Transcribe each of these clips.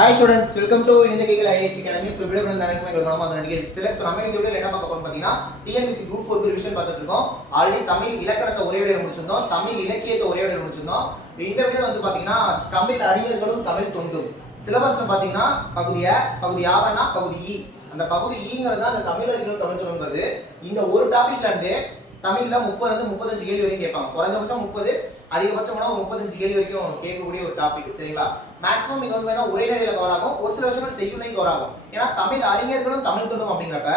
Hi students, welcome to Indian IAS Academy. So video வந்து நாளைக்கு உங்களுக்கு நாம அந்த நடிகர் செலக்ட் நம்ம இந்த வீடியோல என்ன பார்க்க போறோம் பாத்தீங்கன்னா TNPSC Group 4 ரிவிஷன் பார்த்துட்டு இருக்கோம். ஆல்ரெடி தமிழ் இலக்கணத்தை ஒரே வீடியோல முடிச்சிருந்தோம். தமிழ் இலக்கியத்தை ஒரே வீடியோல முடிச்சிருந்தோம். இந்த வீடியோல வந்து பாத்தீங்கன்னா தமிழ் அறிஞர்களும் தமிழ் தொண்டும். சிலபஸ்ல பாத்தீங்கன்னா பகுதி ஆவன்னா பகுதி ஈ. அந்த பகுதி ஈங்கிறது தான் அந்த தமிழ் அறிஞர்களும் தமிழ் தொண்டும்ங்கிறது. இந்த ஒரு டாபிக்ல இருந்து தமிழ்ல 30 இருந்து 35 கேள்வி வரைக்கும் கேட்பாங்க. குறைஞ்சபட்சம் 30 அதிகபட்சம் கூட 35 கேள்வி வரைக்கும் கேட்கக்கூடிய ஒரு டாபிக் சரிங்களா. மேக்ஸிமம் இது வந்து ஒரே நடையில கவர் ஆகும், ஒரு சில விஷயங்கள் செய்யுனை கவர் ஆகும். ஏன்னா தமிழ் அறிஞர்களும் தமிழ் தொண்டும் அப்படிங்கிறப்ப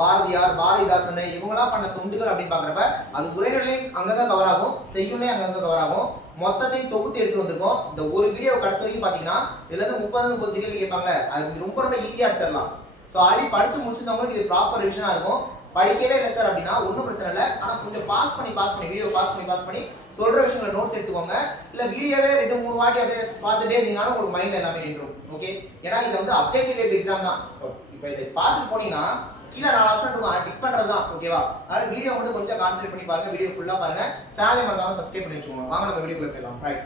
பாரதியார் பாரதிதாசன் இவங்களாம் பண்ண தொண்டுகள் அப்படின்னு பாக்குறப்ப அது ஒரே நடையிலையும் அங்கங்க கவர் ஆகும், செய்யுனை அங்கங்க கவர் ஆகும். மொத்தத்தையும் தொகுத்து எடுத்து வந்திருக்கோம். இந்த ஒரு வீடியோ கடைசி வரைக்கும் பாத்தீங்கன்னா இதுல இருந்து 30 கேள்வி கேட்பாங்க. அது ரொம்ப ரொம்ப ஈஸியா அடிச்சிடலாம். ஸோ ஆல்ரெடி படிச்சு முடிச்சிருந்தவங்களுக்கு இது ப்ராப்பர் ரிவிஷனா இருக்கும். படிக்கவே இல்லை சார் அப்படின்னா ஒன்றும் பிரச்சனை இல்லை. ஆனால் கொஞ்சம் பாஸ் பண்ணி வீடியோ பாஸ் பண்ணி சொல்ற விஷயங்களை நோட்ஸ் எடுத்துக்கோங்க. இல்லை வீடியோவே 2-3 வாட்டி அப்படியே பார்த்துட்டே இருந்தீங்கன்னா உங்களுக்கு மைண்ட்ல எல்லாமே நின்றும். ஓகே, ஏன்னா இது வந்து அப்ஜெக்டிவ் டைப் எக்ஸாம் தான். இப்போ இதை பார்த்துட்டு போனீங்கன்னா கீழே 4 ஆப்ஷன் இருக்கும், டிக் பண்றது தான். ஓகேவா? அதனால வீடியோ மட்டும் கொஞ்சம் கான்சென்ட்ரேட் பண்ணி பாருங்க, வீடியோ ஃபுல்லா பாருங்க, சேனலை மறக்காம சப்ஸ்கிரைப் பண்ணி வச்சுக்கோங்க. வாங்க நம்ம வீடியோக்குள்ள போயிடலாம். ரைட்,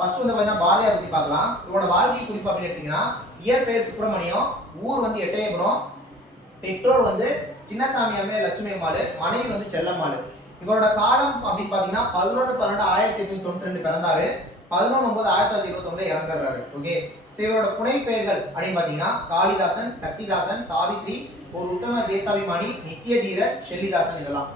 ஃபர்ஸ்ட் வந்து பார்த்தீங்கன்னா பாரதியார் பத்தி பார்க்கலாம். இவரோட வாழ்க்கை குறிப்பு அப்படின்னு எடுத்தீங்கன்னா இயற்பெயர் சுப்பிரமணியம், ஊர் வந்து எட்டயபுரம், பெற்றோர் வந்து சின்னசாமி அம்மே லட்சுமி அம்மாள், மனைவி வந்து செல்லம்மாள். இவரோட காலம் அப்படின்னு பாத்தீங்கன்னா 11/12/1892 பிறந்தாரு, 11/9/1929 இறந்துறாரு. ஓகே, இவரோட புனை பெயர்கள் அப்படின்னு பாத்தீங்கன்னா காளிதாசன், சக்திதாசன், சாவித்ரி, ஒரு உத்தம தேசாபிமானி, நித்திய தீரர், ஷெல்லிதாசன். இதெல்லாம்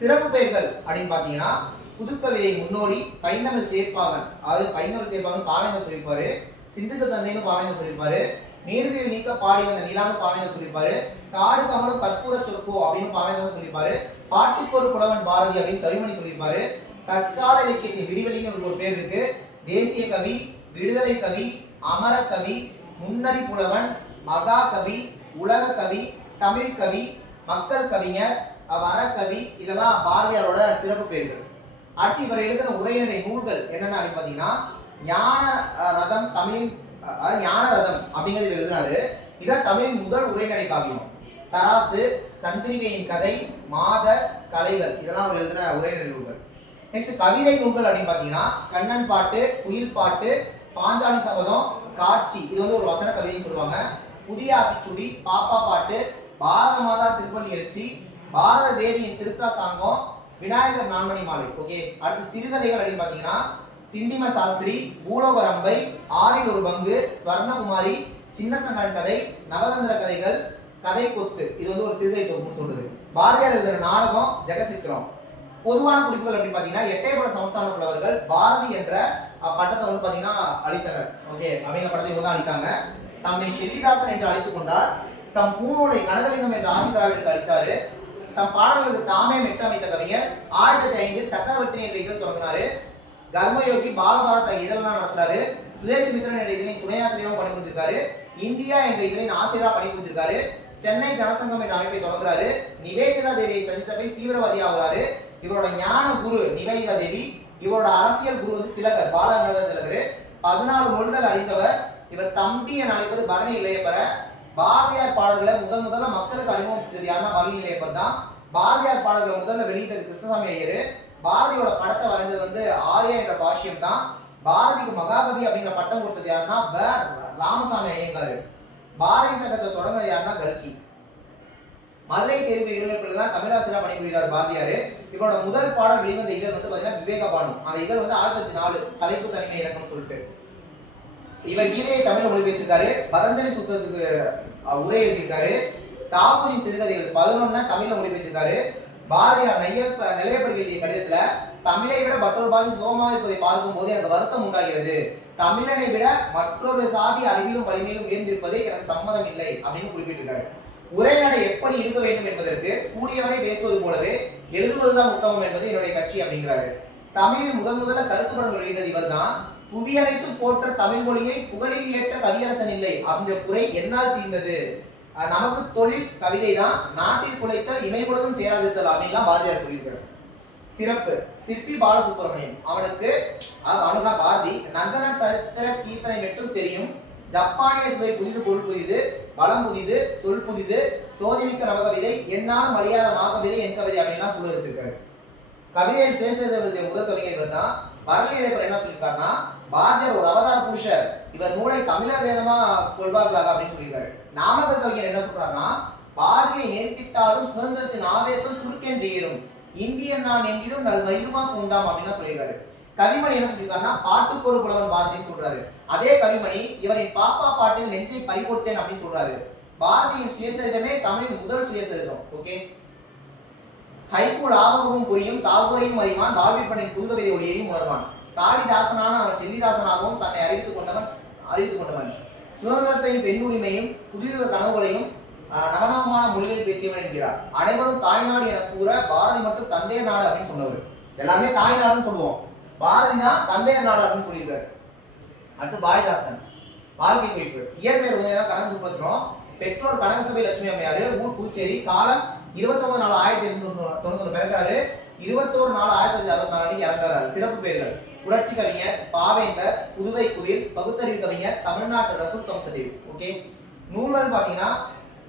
சிறப்பு பெயர்கள் அப்படின்னு பாத்தீங்கன்னா புதுக்கவிதை முன்னோடி, பைந்தமிழ் தேர்ப்பாகன், அதாவது பைந்தமிழ் தேர்ப்பாகன் பாவேந்தர் சொல்லியிருப்பாரு, சிந்துக்கு தந்தைன்னு பாவேந்தர் சொல்லியிருப்பாரு, நீடுதல் நீக்க பாடி வந்த நிலான்னு பாவேந்தர் சொல்லியிருப்பாரு, காடு கமலும் கற்பூர சொற்கோ அப்படின்னு பாவேந்தர் சொல்லியிருப்பாரு, பாட்டுக்கொரு புலவன் பாரதி அப்படின்னு கவிமணி சொல்லியிருப்பாரு, தற்கால இலக்கியத்தின் விடிவெளின்னு ஒரு பேர் இருக்கு, தேசிய கவி, விடுதலை கவி, அமர கவி, முன்னறி புலவன், மகா கவி, உலக கவி, தமிழ் கவி, மக்கள் கவிஞர், வரக்கவி. இதெல்லாம் பாரதியாரோட சிறப்பு பெயர்கள். அடுத்து இவர் எழுதின உரைநடை நூல்கள் என்னென்ன அப்படின்னு பாத்தீங்கன்னா ஞான ரதம், தமிழின் ஞான ரதம் அப்படிங்கிறது எழுதினாரு. இதான் தமிழின் முதல் உரைநடை காவியம். தராசு, சந்திரிகையின் கதை, மாதர், கலைகள், இதெல்லாம் அவர் எழுதின உரைநடை நூல்கள். நெக்ஸ்ட் கவிதை நூல்கள் அப்படின்னு பாத்தீங்கன்னா கண்ணன் பாட்டு, குயில் பாட்டு, பாஞ்சாலி சபதம், காட்சி, இது வந்து ஒரு வசன கவிதைன்னு சொல்லுவாங்க, புதிய ஆத்திச்சுடி, பாப்பா பாட்டு, பாரத மாதா திருப்பள்ளி எழுச்சி, பாரத தேவியின் திருத்தா சாங்கம், விநாயகர் நான்மணி மாலை. ஓகே, அடுத்து சிறுகதைகள் அப்படின்னு பாத்தீங்கன்னா திண்டிம சாஸ்திரி, பூலோகரம்பை, ஆறில் ஒரு பங்கு, ஸ்வர்ணகுமாரி, சின்னசங்கரன் கதை, நவதந்திர கதைகள், கதை கொத்து, இது வந்து ஒரு சிறுகதை தொகுப்புன்னு சொல்றது. பாரதியார் எழுதின நாடகம் ஜெகசித்திரம். பொதுவான குறிப்புகள் அப்படின்னு பாத்தீங்கன்னா எட்டயபுரம் சமஸ்தான புலவர்கள் பாரதி என்ற பட்டத்தை வந்து பாத்தீங்கன்னா அளித்தனர். ஓகே, அப்படிங்கிற படத்தை இவங்க தான் அளித்தாங்க. தம்மை ஷெல்லிதாசன் என்று அழைத்துக் கொண்டார். தம் பூநூலை கனகலிங்கம் என்ற ஆதிதிராவிடருக்கு அளித்தாரு. தம் பாடல்களுக்கு தாமே மெட்டமைத்த கவிஞர் 1005 சக்கரவர்த்தி என்ற இதழ் தொடங்கினாரு. கர்மயோகி பாலபாரத இதழெல்லாம் நடத்துறாரு. சுதேசமித்திரன் என்ற இதழின் துணை ஆசிரியராகவும் பணிபுரிஞ்சிருக்காரு. இந்தியா என்ற இதழின் ஆசிரியராக பணிபுரிஞ்சிருக்காரு. சென்னை ஜனசங்கம் என்ற அமைப்பை தொடங்குறாரு. நிவேதிதா தேவியை சந்தித்த பின் தீவிரவாதி ஆகிறாரு. இவரோட ஞான குரு நிவேதிதா தேவி, இவரோட அரசியல் குரு வந்து திலகர், பாலகங்காதர திலகர். 14 மொழிகள் அறிந்தவர். இவர் தம்பி என அழைப்பது பரணி இளையப்பர. பாரதியார் பாடல்களை முதல்ல மக்களுக்கு அறிமுகம் செஞ்சது யாருன்னா பரணி இளையப்பர் தான். பாரதியார் பாடல்களை முதல்ல வெளியிட்டது கிருஷ்ணசாமி ஐயர். பாரதியோட படத்தை வரைஞ்சது வந்து ஆர்யா என்ற பாஷ்யம் தான். பாரதிக்கு மகாகவி அப்படிங்கிற பட்டம் கொடுத்தது யாருன்னா ராமசாமி ஐயங்காரு. பாரதி சங்கத்தை தொடங்கினது யாருன்னா கல்கி. மதுரை சேர்ந்த இருவர்கள் தான் தமிழாசிரியரா பணிபுரிகிறார் பாரதியாரு. இவரோட முதல் பாடல் வெளிவந்த இதழ் வந்து பாத்தீங்கன்னா விவேகபானு. அந்த இதழ் வந்து 1004 தலைப்பு தனிமை இறக்கம்னு சொல்லிட்டு. இவர் கீதையை தமிழ் மொழிபெயர்ச்சிருக்காரு. பதஞ்சலி சூத்திரத்துக்கு உரை எழுதியிருக்காரு. தாகூரின் சிறுகதைகள் 11 தமிழ்ல மொழிபெயர்ச்சிருக்காரு. பாரதியார் நிலையப்பர் எழுதிய கடிதத்துல தமிழை விட மற்றொரு பாதி சோகமாக இருப்பதை பார்க்கும் போது எனக்கு வருத்தம் உண்டாகிறது. தமிழனை விட மற்றொரு சாதி அறிவிலும் வலிமையிலும் உயர்ந்திருப்பது எனக்கு சம்மதம் இல்லை அப்படின்னு குறிப்பிட்டிருக்காரு. உரைநடை எப்படி இருக்க வேண்டும் என்பதற்கு கூடியவரை பேசுவது போலவே எழுதுவதுதான் உத்தமம் என்பது என்னுடைய கட்சி அப்படிங்கிறாரு. தமிழில் முதல்ல கருத்துப்படங்கள் வெளியிட்டது இவர் தான். புவியனைத்து போற்ற தமிழ் மொழியை புகழில் ஏற்ற கவியரசன் இல்லை அப்படின்ற குறை என்னால் தீர்ந்தது. நமக்கு தொழில் கவிதை தான், நாட்டில் குலைத்தல் இமை முழுவதும் சேராதிருத்தல் அப்படின்லாம் பாரதியார் சொல்லியிருக்காரு. சிறப்பு சிற்பி பாலசுப்ரமணியம், அவனுக்கு பாரதி நந்தன சரித்திர கீர்த்தனை மட்டும் தெரியும், ஜப்பானிய சுவை புதிது, பொருள் புதிது, பலம் புதிது, சொல் புதிது, சோதிமிக்க நவகவிதை, என்னாலும் அழியாத மாகவிதை என் கவிதை அப்படின்லாம் சொல்ல வச்சிருக்காரு. கவிதையில் சுயசரிதை முதல் கவிஞர் இவர் தான். பரணி இளையப்பர் என்ன சொல்லியிருக்காருன்னா பாரதியார் ஒரு அவதார புருஷர், இவர் நூலை தமிழர் வேதமா கொள்வார்களாக அப்படின்னு சொல்லியிருக்காரு. நாமக்கல் கவிஞர் என்ன சொல்றாருன்னா, பாரதியை நேர்த்திட்டாலும் சுதந்திரத்தின் ஆவேசம் சுருக்கென்று ஏறும், இந்தியன் நான் என்றிலும் நல் வயிறுமா உண்டாம் அப்படின்னு சொல்லியிருக்காரு. கவிமணி என்ன சொல்லியிருக்காருன்னா, பாட்டுக்கொரு புலவன் பாரதின்னு சொல்றாரு. அதே கவிமணி இவரின் பாப்பா பாட்டில் நெஞ்சை பறிகொடுத்தேன் அப்படின்னு சொல்றாரு. பாரதியின் சுயசரிதமே தமிழின் முதல் சுயசரிதம். ஓகே, ஹைக்கூ லாபகமும் புரியும், தாகூரையும் அறிவான், வாழ்விப்பனின் புதுகவிதை ஒளியையும் உணர்வான். காளிதாசனான அவன் செல்லிதாசனாகவும் தன்னை அறிவித்துக் கொண்டவன். சுதந்திரத்தையும் பெண்ணுரிமையும் புதிய கனவுகளையும் நவநவமான மொழிகளில் பேசியவன் என்கிறார். அனைவரும் தாய்நாடு என கூற பாரதி மட்டும் தந்தையர் நாடு அப்படின்னு சொன்னவர். எல்லாமே தாய்நாடுன்னு சொல்லுவோம், பாரதி தான் தந்தையர் நாடு அப்படின்னு சொல்லியிருக்காரு. அடுத்து பாரதிதாசன் வாழ்க்கை குறிப்பு. இயற்பெயர் கனக சுப்பத்திரம், பெற்றோர் கனகசபை லட்சுமி அம்மையாரு, ஊர் புதுச்சேரி, காலம் 29/4/1891 பிறந்தாரு, 21/4/1964 இறந்தாரு. சிறப்பு பெயர்கள்: புரட்சி கவிஞர், பாவேந்தர், புதுவை குயில், பகுத்தறிவு கவிஞர், தமிழ்நாட்டு ரசூல் கம்சதேவ். ஓகே, நூல்கள் பாத்தீங்கன்னா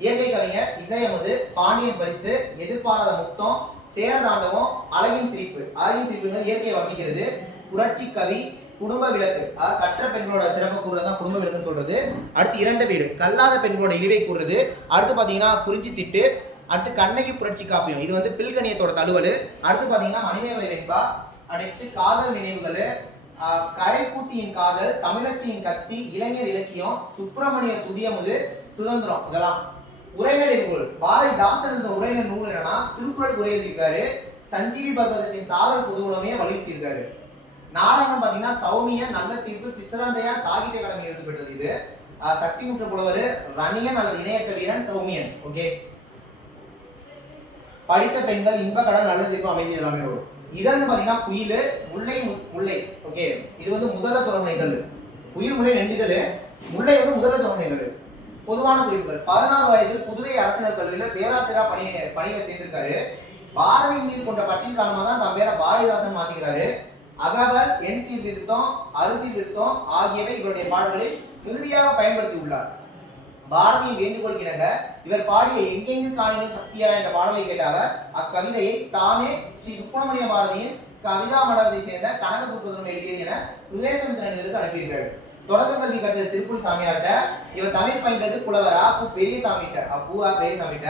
இயற்கை கவிஞர், இசையமுது, பாண்டியன் பரிசு, எதிர்பாராத முத்தம், சேரதாண்டவம், அழகின் சிரிப்பு. அழகின் சிரிப்புங்கிறது இயற்கையை வர்ணிக்கிறது. புரட்சி கவி, குடும்ப விளக்கு, அதாவது கற்ற பெண்களோட சிறப்பு கூறுறதுதான் குடும்ப விளக்குன்னு சொல்றது. அடுத்து இரண்டு வீடு, கல்லாத பெண்களோட இழிவை கூறுறது. அடுத்து பாத்தீங்கன்னா குறிஞ்சி திட்டு. அடுத்து கண்ணகி புரட்சி காப்பியம், இது வந்து பில்கணியத்தோட தழுவல். அடுத்து பாத்தீங்கன்னா மணிமேகலை வெண்பா. நெக்ஸ்ட் காதல் நினைவுகள், கடைக்கூத்தியின் காதல், தமிழச்சியின் கத்தி, இளைஞர் இலக்கியம், சுப்பிரமணியர் துதியமுது, சுதந்திரம். இதெல்லாம் உரைநடை நூல். பாரதிதாசன் எழுந்த உரைநடை நூல் என்னன்னா திருக்குறள் உரை எழுதியிருக்காரு. சஞ்சீவி பர்வதத்தின் சாதல் பொது உலமையை வலியுறுத்தியிருக்காரு. நாடகம் பாத்தீங்கன்னா சௌமியன், நல்ல தீர்ப்பு, பிசராந்தையார் சாகித்ய அகாடமி விருது பெற்றது. இது சக்தி முற்ற புலவர், ரணியன் அல்லது இணையற்ற வீரன் சௌமியன். ஓகே, படித்த பெண்கள், இன்ப கடல், நல்ல தீர்ப்பு, அமைதி எல்லாமே வரும். இதழ்னு பாத்தீங்கன்னா குயில், முல்லை. ஓகே, இது வந்து முதல்ல தொடங்கின இதழ். குயில், முல்லை 2 இதழ், முல்லை வந்து முதல்ல தொடங்கின இதழ். பொதுவான குறிப்புகள்: 16 வயதில் புதுவை அரசினர் கல்லூரியில பேராசிரியரா பணியில சேர்ந்திருக்காரு. பாரதியின் மீது கொண்ட பற்றின் காரணமாக தான் தன் பேரை பாரதிதாசன் மாத்திக்கிறாரு. அகவல், என் சீர்திருத்தம், அரிசீர்திருத்தம் ஆகியவை இவருடைய பாடல்களில் மிகுதியாக பயன்படுத்தி உள்ளார். பாரதியின் வேண்டுகோள் கிணங்க இவர் பாடிய எங்கெங்கு காணினும் சக்தியா என்ற பாடலை கேட்ட அவர் அக்கவிதையை தாமே ஸ்ரீ சுப்பிரமணிய பாரதியின் கவிதா மடத்தை சேர்ந்த கனக சுப்பத்திரம் எழுதியது என சுதேசமித்திரனுக்கு அனுப்பியிருக்காரு. தொடக்க கல்வி கற்ற திருப்பூர் சாமியார்ட்ட இவர் தமிழ் பயின்றது புலவர் அப்பு பெரியசாமிட்ட.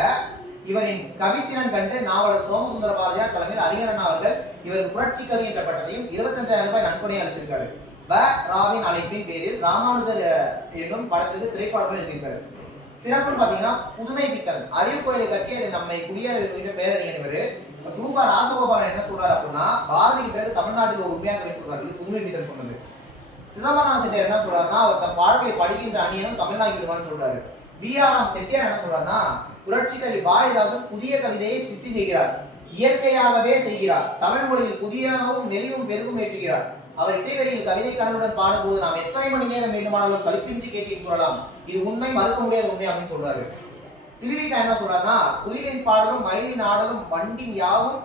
இவரின் கவித்திறன் கண்டு நாவலர் சோமசுந்தர பாரதியார் தலைமையில் அறிஞரன் அவர்கள் இவருக்கு புரட்சி கவி என்ற பட்டத்தையும் 25,000 ரூபாய் நன்கொடையை அளிச்சிருக்காரு. ராவின் அழைப்பின் பேரில் ராமானுஜர் என்னும் படத்திற்கு திரைப்படங்கள் எழுதியிருக்காரு. சிறப்புன்னு பாத்தீங்கன்னா புதுமை பித்தன், அறிவு கோயிலை கட்டி அதை நம்மை குடியேற பேரறிஞர் இவரு. தூபா ராசகோபாலன் என்ன சொல்றாரு அப்படின்னா, பாரதிக்கு பிறகு தமிழ்நாட்டில் ஒரு உண்மையாக சொல்றாரு. இது புதுமை பித்தன் சொன்னது. சிதம்பரம் செட்டியார் என்ன சொல்றாருன்னா, அவர் தன் பாடலை படிக்கின்ற அணியனும் தமிழ்நாடு விடுவான்னு சொல்றாரு. VRM செட்டியார் என்ன சொல்றாருன்னா, புரட்சி கவி பாரதிதாசன் புதிய கவிதையை சிருஷ்டி செய்கிறார், இயற்கையாகவே செய்கிறார், தமிழ் மொழியில் புதியவும் நெளிவும் பெருகும் ஏற்றுகிறார். அவர் இசைவெறியில் கவிதை கனவுடன் பாடும்போது நாம் எத்தனை மணி நேரம் வேண்டுமானாலும் சலிப்பின்றி கேட்டு கூறலாம், இது உண்மை, மறுக்க முடியாத உண்மை அப்படின்னு சொல்றாரு. திருவிக்கா என்ன சொல்றாருன்னா, குயிலின் பாடலும் மயிலின் ஆடலும் வண்டின் யாவும்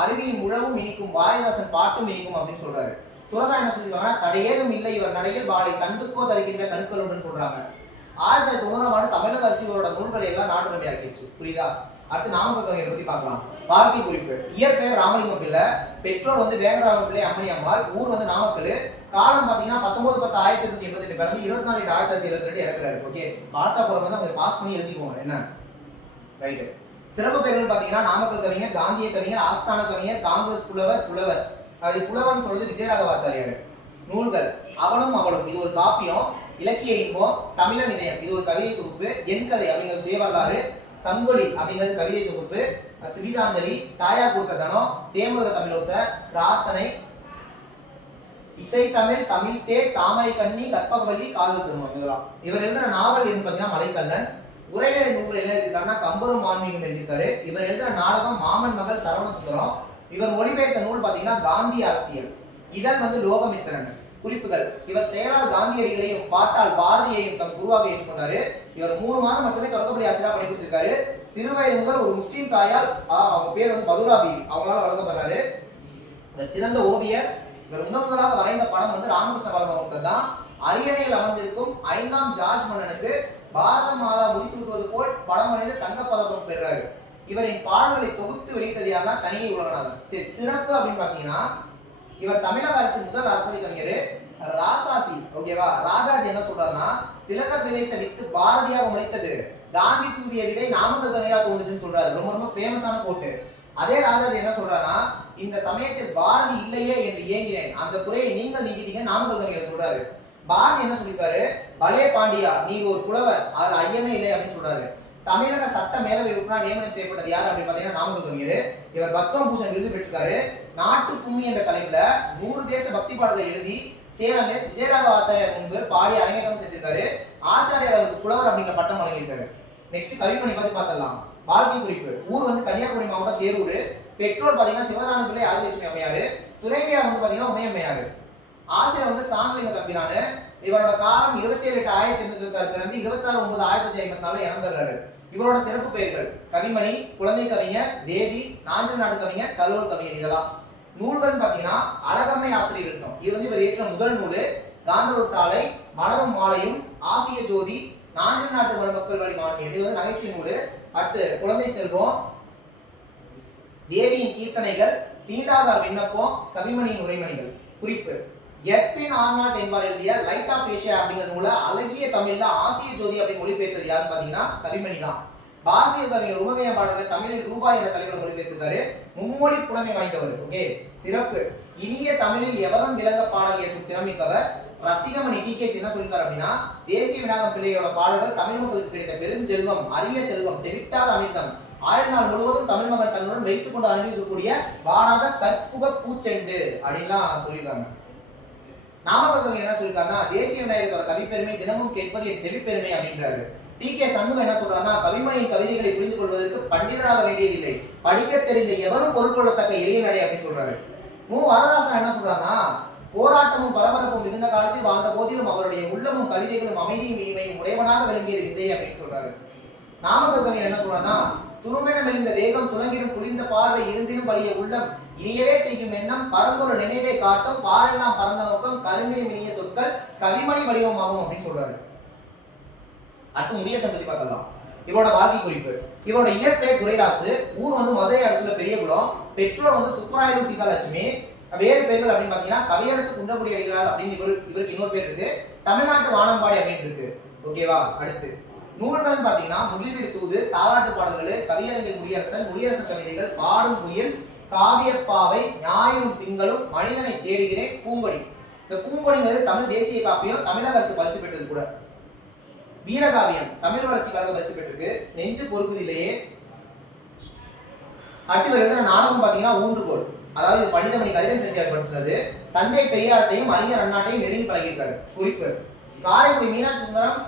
அருவியின் முழவும் இனிக்கும், பாரதிதாசன் பாட்டும் இனிக்கும் அப்படின்னு சொல்றாரு. சுரதா என்ன சொல்லிருக்காங்கன்னா, தடையேதும் இல்லை இவர் நடையில் பாலை கண்டுக்கோ தருகின்ற கணுக்களுடன் சொல்றாங்க. 1909ஆம் ஆண்டு தமிழக அரசியலோட நூல்களை எல்லாம் நாட்டுநடை ஆக்கிடுச்சு. புரியுதா? அடுத்து நாமக்கல் கவிஞரை பத்தி பார்க்கலாம். வாழ்க்கை குறிப்பு. இயற்பெயர் ராமலிங்கம் பிள்ளை, பெற்றோர் வந்து வேங்கராம பிள்ளை, அம்மணி அம்மாள், ஊர் வந்து நாமக்கல். காலம் பாத்தீங்கன்னா 19/10/1888 பிறந்து 24/8/1972 இறக்குறாரு. ஓகே, பாஸ்டா போறவங்க தான் கொஞ்சம் பாஸ் பண்ணி எழுதிக்கோங்க என்ன. ரைட்டு. சிறப்பு பெயர்கள் பாத்தீங்கன்னா நாமக்கல் கவிஞர், காந்திய கவிஞர், ஆஸ்தான கவிஞர், காங்கிரஸ் புலவர். அது புலவன் சொல்றது விஜயராகவாச்சாரியார். நூல்கள்: அவனும் அவளும், இது ஒரு காப்பியம். இலக்கிய இன்பம், தமிழன் இதயம், இது ஒரு கவிதை தொகுப்பு. என் கதை அப்படிங்கிறது சுயவரலாறு. சங்கொலி அப்படிங்கிறது கவிதை தொகுப்பு. சிவிதாஞ்சலி, தாயார் கொடுத்த தனம், தேமுக தமிழோச, பிரார்த்தனை, இசை தமிழ், தமிழ் தே, தாமரை கண்ணி, கற்பகவல்லி, காதல் திருமணம். இதெல்லாம் இவர் எழுதுற நாவல் எதுன்னு பாத்தீங்கன்னா மலைக்கல்லன். உரைநடை நூல்கள் என்ன எழுதியிருக்காருன்னா கம்பரும் ஆன்மீகம் எழுதியிருக்காரு. இவர் எழுதுற நாடகம் மாமன் மகள் சரவண சுந்தரம். இவர் மொழிபெயர்த்த நூல் பாத்தீங்கன்னா காந்தி அரசியல். இதன் வந்து லோகமித்திரன். குறிப்புகள்: இவர் செயலால் காந்தியடிகளையும் பாட்டால் பாரதியையும் தம் குருவாக ஏற்றுக்கொண்டாரு. இவர் 3 மாதம் மட்டுமே தொடக்கப்பள்ளி ஆசிரியரா பணி கொடுத்திருக்காரு. சிறு வயது முதல் ஒரு முஸ்லீம் தாயால், அவங்க பேர் வந்து பதுரா பீவி, அவங்களால வழங்கப்படுறாரு. சிறந்த ஓவியர். இவர் முதலாக வரைந்த படம் வந்து ராமகிருஷ்ண பரமஹம்சர் தான். அரியணையில் அமர்ந்திருக்கும் 5ஆம் ஜார்ஜ் மன்னனுக்கு பாரத மாதா முடிசூட்டுவது போல் படம் வரைந்து தங்கப்பதக்கம் பெறாரு. இவரின் பாடல்களை தொகுத்து வெளியிட்டது யாருன்னா கணிகை உலகநாதன். சரி, சிறப்பு அப்படின்னு பாத்தீங்கன்னா, இவர் தமிழக அரசின் முதல் அரசவை கவிஞர். ராசாசி ஓகேவா. ராஜாஜி என்ன சொல்றாருன்னா, திலகர் விதைத்த வித்து பாரதியாக முளைத்தது, காந்தி தூவிய விதை நாமக்கல் கவியா தோன்றுச்சுன்னு சொல்றாரு. ரொம்ப ரொம்ப ஃபேமஸான கோட்டு. அதே ராஜாஜி என்ன சொல்றாருன்னா, இந்த சமயத்தில் பாரதி இல்லையே என்று ஏங்கினேன், அந்த குறையை நீங்கள் நீக்கிட்டீங்க நாமக்கல் கவியா சொல்றாரு. பாரதி என்ன சொல்லிருக்காரு, பலே பாண்டியா நீங்க ஒரு புலவர், அதுல ஐயமே இல்லை அப்படின்னு சொல்றாரு. தமிழக சட்ட மேலவை உறுப்பினர் நியமனம் செய்யப்பட்டது யார் அப்படின்னு பாத்தீங்கன்னா நாமக்கல் கவிஞர். இவர் பத்மபூஷன் விருது பெற்றிருக்காரு. நாட்டு கும்மி என்ற தலைப்புல 100 தேச பக்தி பாடல்களை எழுதி சேலம் எஸ் விஜயராக ஆச்சாரியார் முன்பு பாடி அரங்கேற்றம் செஞ்சிருக்காரு. ஆச்சாரியார் அவருக்கு புலவர் அப்படிங்கிற பட்டம் வழங்கியிருக்காரு. நெக்ஸ்ட் கவிமணி பத்தி பார்த்தலாம். வாழ்க்கை குறிப்பு. ஊர் வந்து கன்னியாகுமரி மாவட்டம் தேரூர். பெற்றோர் பாத்தீங்கன்னா சிவதான பிள்ளை ஆதிலட்சுமி அம்மையாரு. துணைவியார் வந்து பாத்தீங்கன்னா உமையம்மையாரு. ஆசிரியர் வந்து சாங்கலிங்க தம்பிரானு. இவரோட காலம் 27/8/1826 பிறந்து 26/9/1954 இறந்துறாரு. இவரோட சிறப்பு பெயர்கள் கவிமணி, குழந்தை கவிஞர், தேவி, நாஞ்சல் நாடு கவிஞர், தல்வல் கவிஞர். இதெல்லாம் நூல்கள் பாத்தீங்கன்னா அழகம்மை ஆசிரியர் இருக்கும். இது வந்து இவர் ஏற்ற முதல் நூல் காந்தலூர் சாலை, மலரும் மாலையும், ஆசிய ஜோதி, நாஞ்சல் நாட்டு மக்கள் வழி மாணவி. இது வந்து நகைச்சுவை நூல். அடுத்து குழந்தை செல்வம், தேவியின் கீர்த்தனைகள், தீண்டாதார் விண்ணப்பம், கவிமணியின் உரைமணிகள். குறிப்பு: எர்பின் ஆர்னால்ட் என்பவர் எழுதிய லைட் ஆஃப் ஏஷியா அப்படிங்கிற நூலை அழகிய தமிழ்ல ஆசிய ஜோதி அப்படி மொழிபெயர்த்தது யாருன்னு பாத்தீங்கன்னா கவிமணி தான். பாசிய கவிஞர் உமகைய பாடல்கள் தமிழில் ரூபாய் என்ற தலைப்பில் மொழிபெயர்த்திருக்காரு. மும்மொழி புலமை வாய்ந்தவர். ஓகே. சிறப்பு: இனிய தமிழில் எவரும் விளங்க பாடல் ஏற்றும் திறமைக்கவர். ரசிகமணி டிகேஸ் என்ன சொல்லிருக்காரு அப்படின்னா, தேசிய விநாயகம் பிள்ளையோட பாடல்கள் தமிழ் மக்களுக்கு கிடைத்த பெருஞ்செல்வம், அரிய செல்வம், தெவிட்டாத அமிர்தம், ஆயுள்நாள் முழுவதும் தமிழ் மகன் தன்னுடன் வைத்துக் கொண்டு அனுபவிக்கக்கூடிய வாடாத கற்புக பூச்செண்டு அப்படின்லாம் சொல்லியிருக்காங்க. நாமக்கல் என்ன சொல்லிருக்காருன்னா, தேசிய விநாயகத்தோட கவிப்பெருமை தினமும் கேட்பது என் செவிப்பெருமை அப்படின்றாரு. டி.கே. சண்முகம் என்ன சொல்றாருன்னா, கவிமணியின் கவிதைகளை புரிந்து கொள்வதற்கு பண்டிதராக வேண்டியதில்லை, படிக்க தெரிந்த எவரும் பொருட்கொள்ளத்தக்க எளிய நடை அப்படின்னு சொல்றாரு. மு. வரதராசன் என்ன சொல்றாருன்னா, போராட்டமும் பரபரப்பும் மிகுந்த காலத்தில் வாழ்ந்த போதிலும் அவருடைய உள்ளமும் கவிதைகளும் அமைதியும் இனிமையும் உடையவனாக விளங்கியது விந்தை அப்படின்னு சொல்றாரு. நாமக்கல் கவிஞர் என்ன சொல்றாருன்னா, துருமென மெலிந்த தேகம், துலங்கிடும் குளிர்ந்த பார்வை, இருந்தினும் வலிய உள்ளம், இனியவே செய்யும் எண்ணம், பரம்பொரு நினைவை காட்டும், பாரெல்லாம் பரந்த நோக்கம், கருமையும் இனிய சொற்கள், கவிமணி வடிவமாகும் அப்படின்னு சொல்றாரு. அடுத்து முடியசன் பத்தி பார்க்கலாம். இவரோட வாழ்க்கை குறிப்பு. இவரோட இயற்பெயர் துரைராசு. ஊர் வந்து மதுரை அடுத்துள்ள பெரியகுளம். பெற்றோர் வந்து சுப்பராயலு சீதாலட்சுமி. வேறு பேர்கள் அப்படின்னு பாத்தீங்கன்னா கவியரசு குன்றக்குடி அடிகளார் அப்படின்னு இவருக்கு இன்னொரு பேர் இருக்கு. தமிழ்நாட்டு வானம்பாடி அப்படின்னு இருக்கு. ஓகேவா. அடுத்து நூல்கள் பாத்தீங்கன்னா முகில்வீடு தூது, தாலாட்டு பாடல்கள், கவியரங்கில் முடியரசன், முடியரசன் கவிதைகள், பாடும் குயில், காவியப்பாவை, ஞாயிறும் திங்களும், மனிதனை தேடுகிறேன், பூங்கொடி. இந்த பூங்கொடிங்கிறது தமிழ் தேசிய காப்பியம், தமிழக அரசு பரிசு பெற்றது கூட. வீரகாவியம் தமிழ் வளர்ச்சி கழக பரிசு பெற்றிருக்கு. நெஞ்சு பொறுக்குதிலேயே. அடுத்து எழுதுற நாடகம் பாத்தீங்கன்னா ஊன்றுகோல், அதாவது பண்டிதமணி கதிரை செட்டியார் படுத்துறது. தந்தை பெரியார்ட்டையும் அறிஞர் அண்ணாட்டையும் நெருங்கி பழகியிருக்காரு. குறிப்பு: காரைக்குடி மீனாட்சி சுந்தரம்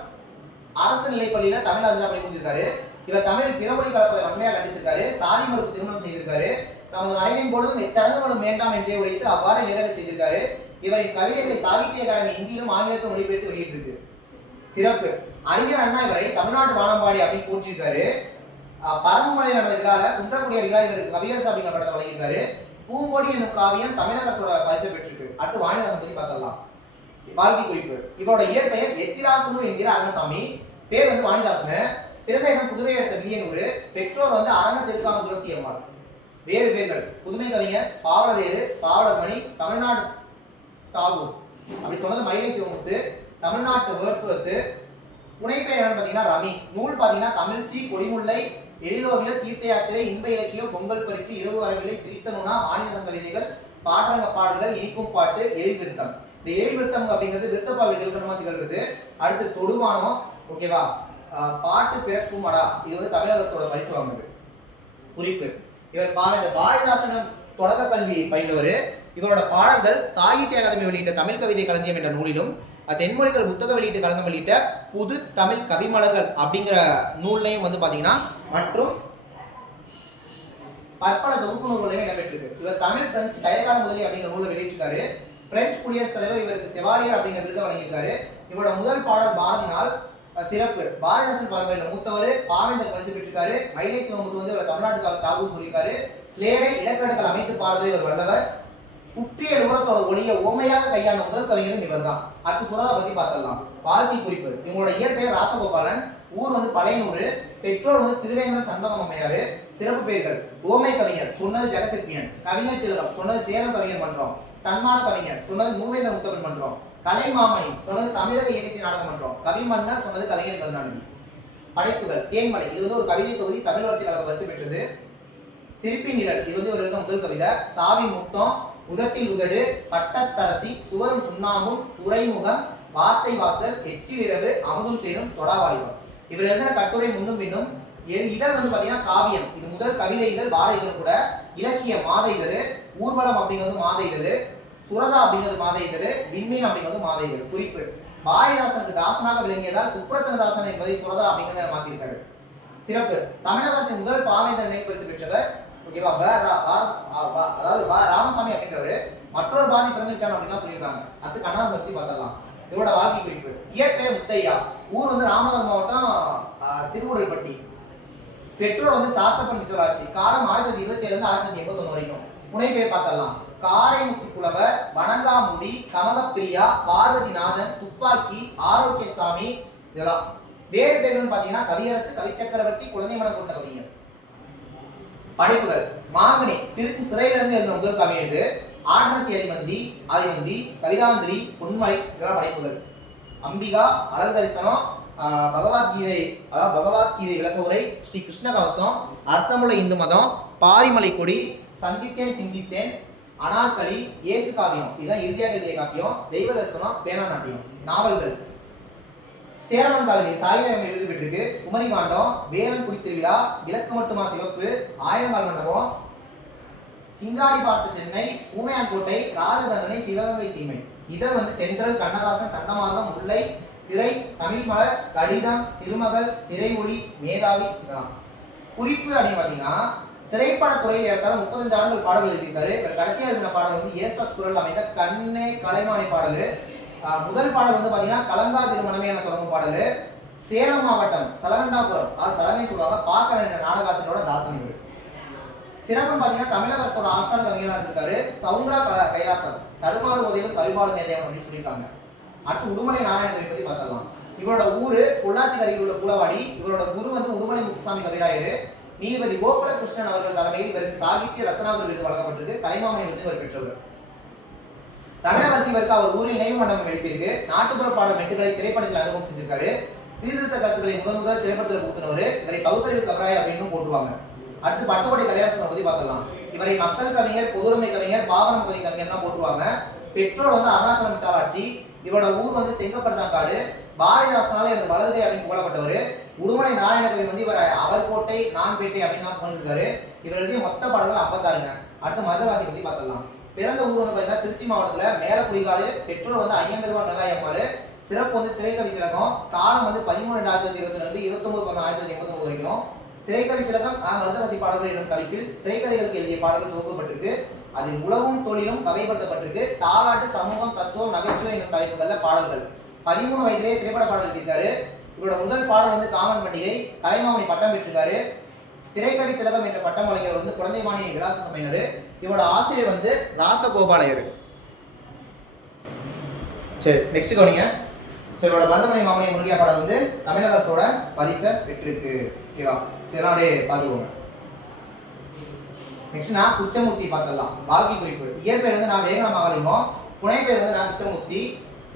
அரசு நிலைப்பள்ளியில தமிழ் ஆசிரியர் பணி புரிஞ்சிருக்காரு. இவர் தமிழ் பிறமொழி கலப்பதை வன்மையாக கண்டிச்சிருக்காரு. சாதி மறுப்பு திருமணம் செய்திருக்காரு. தமது மறைவின் பொழுதும் இச்சடங்குகளும் வேண்டாம் என்றே உழைத்து அவ்வாறு நிறைவேற செய்திருக்காரு. இவரின் கவிதைகளை சாகித்ய அகாடமி இந்தியிலும் ஆங்கிலத்தில் மொழிபெயர்த்து வெளியிட்டிருக்கு. சிறப்பு: அறிஞர் அண்ணா இவரை தமிழ்நாட்டு வானம்பாடி அப்படின்னு போட்டிருக்காரு. பரம்புமலையில் நடந்த விழால குன்றக்குடி அடிகளார் இவருக்கு கவியரசு அப்படிங்கிற படத்தை வழங்கியிருக்காரு. பூங்கொடி என்னும் காவியம் தமிழக அரசோட பரிசு பெற்றிருக்கு. அடுத்து வாணிதாசன் பத்தி பார்க்கலாம். வாழ்க்கை குறிப்பு. இவரோட இயற்பெயர் எத்திராசனு என்கிற அரங்கசாமி. பேர் வந்து வாணிதாசன். பிறந்த இடம் புதுவை அடுத்த வில்லியனூர். பெற்றோர் வந்து அரங்க திருக்காம துளசி அம்மாள். வேறு பேர்கள்: புதுமை கவிஞர், பாவலரேறு, பாவலர்மணி, தமிழ்நாடு தாகூர். அப்படி சொன்னது மயிலை சிவமுத்து. தமிழ்நாட்டு வேர்ட்ஸ்வர்த். புனைப்பெயர் என்னன்னு பாத்தீங்கன்னா ரமி. நூல் பாத்தீங்கன்னா தமிழ்ச்சி, கொடிமுல்லை, எழிலோவியல், தீர்த்த யாத்திரை, இன்ப இலக்கியம், பொங்கல் பரிசு, இரவு வரவில்லை, சிரித்த நுணா, வாணிதாசன் கவிதைகள், பாட்டரங்க பாடல்கள், இனிக்கும் பாட்டு, எழில் விருத்தம். இந்த எழில் விருத்தம் அப்படிங்கிறது விருத்தப்பாவில் இலக்கணமா திகழ்கிறது. அடுத்து தொடுவானம். ஓகேவா. பாட்டு பிறக்குமடா, இது வந்து தமிழக அரசோட பரிசு வாங்குது. குறிப்பு: இவர் பாரதிதாசன் தொடக்க கல்வி பயின்றவர். இவரோட பாடல்கள் சாகித்ய அகாதமி வெளியிட்ட தமிழ் கவிதை களஞ்சியம் என்ற நூலிலும், தென்மொழிகள் புத்தக வெளியீட்டு கழகம் வெளியிட்ட புது தமிழ் கவிமலர்கள் அப்படிங்கிற நூல்லையும் வந்து பாத்தீங்கன்னா மற்றும் பற்பல தொகுப்பு நூல்களையும் இடம்பெற்றிருக்கு. இவர் தமிழ், பிரெஞ்சு, கயகால முதலி அப்படிங்கிற நூலை வெளியிட்டிருக்காரு. பிரெஞ்சு குடியரசுத் தலைவர் இவருக்கு செவாலியர் அப்படிங்கிற விருதை வழங்கியிருக்காரு. இவரோட முதல் பாடல் பாரதி நாள். சிறப்பு: பாரதிதாசன் பரம்பரையில் மூத்தவர். பாவேந்தர் பரிசு பெற்றிருக்காரு. மயிலை சிவமுத்து வந்து இவர் தமிழ்நாட்டுக்காக தாகூர் சொல்லியிருக்காரு. ஸ்லேடை இலக்கணங்கள் அமைத்து பாடுவதில் இவர் வல்லவர். குற்றிய தூரத்தோட ஒளிய ஓமையாக கையாண்ட முதல் கவிஞரும் இவர் தான். அடுத்து சுரதா பத்தி பார்த்தலாம். வாழ்க்கை குறிப்பு. இவங்களோட இயற்பெயர் ராசகோபாலன். ஊர் வந்து பழையனூர். பெற்றோர் வந்து திருவேங்கடம் சண்பகம் அம்மையாரு. சிறப்பு பெயர்கள்: ஓமை கவிஞர், சொன்னது ஜெகசிற்பியன். கவிஞர் திலகம், சொன்னது சேலம் கவிஞர் மன்றம். தன்மான கவிஞர், சொன்னது மூவேந்தர் முத்தமிழ் மன்றம். கலைமாமணி சொன்னது தமிழக இயற்கை நாடக மன்றம். கவிமன்னர் சொன்னது கலைஞர் கருணாநிதி. படைப்புகள் தேன்மலை இது வந்து ஒரு கவிதை தொகுதி, தமிழ் வளர்ச்சி கழக பரிசு பெற்றது. சிரிப்பின் நிழல் இது வந்து ஒரு முதல் கவிதை. சாவி முத்தம், உதட்டில் உதடு, பட்டத்தரசி, சுவரும் சுண்ணாமும், துறைமுகம், வார்த்தை வாசல், எச்சில் இரவு, அமுதும் தேனும், தொடாவாளிவம். இவர் எழுதின கட்டுரை முன்னும் பின்னும். இதழ் வந்து பாத்தீங்கன்னா காவியம், இது முதல் கவிதை இதழ், வார இதழ் கூட. இலக்கிய மாத இதழ், ஊர்வலம் அப்படிங்கிறது மாத இதழ், சுரதா அப்படிங்கிறது மாத இதழ், விண்மீன் அப்படிங்கிறது மாத இதழ். குறிப்பு: பாரதிதாசனுக்கு தாசனாக விளங்கியதால் சுப்ரத்தனதாசன் என்பதை சுரதா அப்படிங்கிறத மாத்திருக்காரு. சிறப்பு: தமிழகத்தின் முதல் பாவேந்தர் நினைவு பரிசு பெற்றவர். ஓகேவா? அதாவது ராமசாமி அப்படின்றவர். மற்றொரு பாதி பிறந்துட்டான் அப்படின்னா சொல்லியிருக்காங்க. அடுத்து கண்ணதாசன் பத்தி பார்த்தலாம். இவரோட வாழ்க்கை குறிப்பு: இயற்பெயர் முத்தையா, ஊர் வந்து ராமநாதபுரம் மாவட்டம் சிறுகுடல்பட்டி. பெற்றோர் வந்து சாத்தப்பன் விசவராட்சி. காலம் 1927 இருந்து 1981 வரைக்கும். புனை பேர் பார்த்தலாம்: காரைமுத்து புலவர், வணங்காமுடி, கமலப்பிரியா, பார்வதிநாதன், துப்பாக்கி, ஆரோக்கியசாமி. இதெல்லாம் வேறு பேர்கள் பாத்தீங்கன்னா கவியரசு, கவிச்சக்கரவர்த்தி, குழந்தை மனம் கொண்ட கவிஞர். படைப்புகள்: மாங்கனி திருச்சி சிறையிலிருந்து எழுதின முதல் கவி இது. ஆடனத்தி அதிமந்தி, கவிதாஞ்சலி, பொன்மலை. இதெல்லாம் படைப்புகள். அம்பிகா, அழகு தரிசனம், பகவத்கீதை விளக்க உரை, ஸ்ரீ கிருஷ்ண கவசம், அர்த்தமுள்ள இந்து மதம், பாரிமலை கொடி, சந்தித்தேன் சிந்தித்தேன், அனார்கலி, இயேசு காவியம் இதுதான் இறுதியாக எழுதிய காப்பியம், தெய்வ தரிசனம், பேனா நாட்டியம். நாவல்கள்: சேரமன் காதலி சாகித்யம் எழுதி பெற்றிருக்கு. குமரி காண்டம், வேலன் குடி திருவிழா, விளக்கு மட்டுமா சிவப்பு, ஆயிரங்கால் மண்டபம், சிங்காரி பார்த்த சென்னை, ஊமையான் கோட்டை, ராஜதண்டனை, சிவகங்கை சீமை. இதை வந்து தென்றல், கண்ணதாசன், சண்டமாரதம், முல்லை, திரை, தமிழ் மலர், கடிதம், திருமகள், திரைமொழி, மேதாவி. இதெல்லாம் குறிப்பு அப்படின்னு பாத்தீங்கன்னா திரைப்பட துறையில் ஏற்கால 35 ஆண்டுகள் பாடல்கள் எழுதியிருக்காரு. கடைசியா எழுதின பாடல் வந்து ஏசஸ் குரல் அமைந்த கண்ணே கலைமானி பாடல். முதல் பாடல் வந்து பாத்தீங்கன்னா கலங்கா திருமணமே என தொடங்கும் பாடல். சேலம் மாவட்டம் சலகண்டாபுரம், சலகன்னு சொல்லுவாங்க, பாக்கர் என்ற நாடகாசனோட தாசன் இவர். சிறப்புன்னு பாத்தீங்கன்னா தமிழக அரசோட ஆஸ்தான கவிஞராக இருக்காரு. சவுந்தரா கைலாசம், தடுமாறு போதையிலும் கவிபாடு மேதையம் அப்படின்னு சொல்லியிருக்காங்க. அடுத்து உடுமலை நாராயணகவி பத்தி பார்த்தலாம். இவரோட ஊரு பொள்ளாச்சி அருகில் உள்ள புலவாடி. இவரோட குரு வந்து உடுமலை முத்துசாமி கவிராயர். நீதிபதி கோகுல கிருஷ்ணன் அவர்கள் தலைமையில் இவருக்கு சாகித்ய ரத்னாகர் விருது வழங்கப்பட்டிருக்கு. கலைமாமணி விருது இவர் பெற்றவர். தமிழக அரசு இவருக்கு அவர் ஊரில் நினைவு மண்டபம் எழுப்பியிருக்கு. நாட்டுப்புற பாடல் மெட்டுகளை திரைப்படத்தில் அறிமுகம் செஞ்சிருக்காரு. சீர்திருத்த கருத்துக்களை முதல் திரைப்படத்தில் கொடுத்தவர். இவரை பகுத்தறிவு கவராய் அப்படின்னு போட்டுருவாங்க. அடுத்து பட்டுக்கோட்டை கல்யாணம் பத்தி பார்த்தலாம். இவரை மக்கள் கவிஞர், பொதுவுடைமை கவிஞர், பாவன பகுதி கவிஞர் தான் போட்டுருவாங்க. பெற்றோர் வந்து அருணாச்சலம் விசாலாட்சி. இவரோட ஊர் வந்து செங்கப்படுத்தாங்காடு. பாரதிதாசனால எனது வலதுகை அப்படின்னு புகழப்பட்டவர். உடுமலை நாராயணகவி வந்து இவர் அவர்கோட்டை, நான்பேட்டை அப்படின்னு புகழ்ந்திருக்காரு. இவர் எழுதிய மொத்த பாடல்கள் 56. அடுத்து மருதகாசி பத்தி பார்த்தலாம். பிறந்த ஊர் வந்து பார்த்தீங்கன்னா திருச்சி மாவட்டத்துல மேலக்குடிகாடு. பெற்றோர் வந்து ஐயம்பெருமாள் நகாயம்மாள். சிறப்பு வந்து திரைக்கவி திலகம். காலம் வந்து 13/2020 29/1989 வரைக்கும். திரைக்கவி திலகம் மருதகாசி பாடல்கள் எனும் தலைப்பில் திரைக்கதைகளுக்கு எழுதிய பாடல்கள் தொகுக்கப்பட்டிருக்கு. அதில் உலகும் தொழிலும் வகைப்படுத்தப்பட்டிருக்கு. தாலாட்டு, சமூகம், தத்துவம், நகைச்சுவை என்னும் தலைப்புகள்ல பாடல்கள். 13 வயதிலேயே திரைப்பட பாடல் எழுதியிருக்காரு. இவரோட முதல் பாடல் வந்து காமன் பண்டிகை. கலைமாமணி பட்டம் பெற்றிருக்காரு. திரைக்கவி திலகம் என்ற பட்டம் வழங்கியவர் வந்து குழந்தைமானி விலாச சமையினர். இவரோட ஆசிரியர் வந்து ராசகோபாலயர். சரி, நெக்ஸ்ட் கவனிங்க. இவரோட மருதமலை மாமணி முருகியா பாடல் வந்து தமிழக அரசோட பரிசை பெற்றிருக்கு. ஓகேவா? சரி, அப்படியே பார்த்துக்கோங்க. நெக்ஸ்ட் நான் குச்சமூர்த்தி பார்த்தலாம். வாழ்க்கை குறிப்பு: இயற்பெயர் வந்து நான் வேங்கல மகாலிங்கம். புனை பேர் வந்து நான் குச்சமூர்த்தி.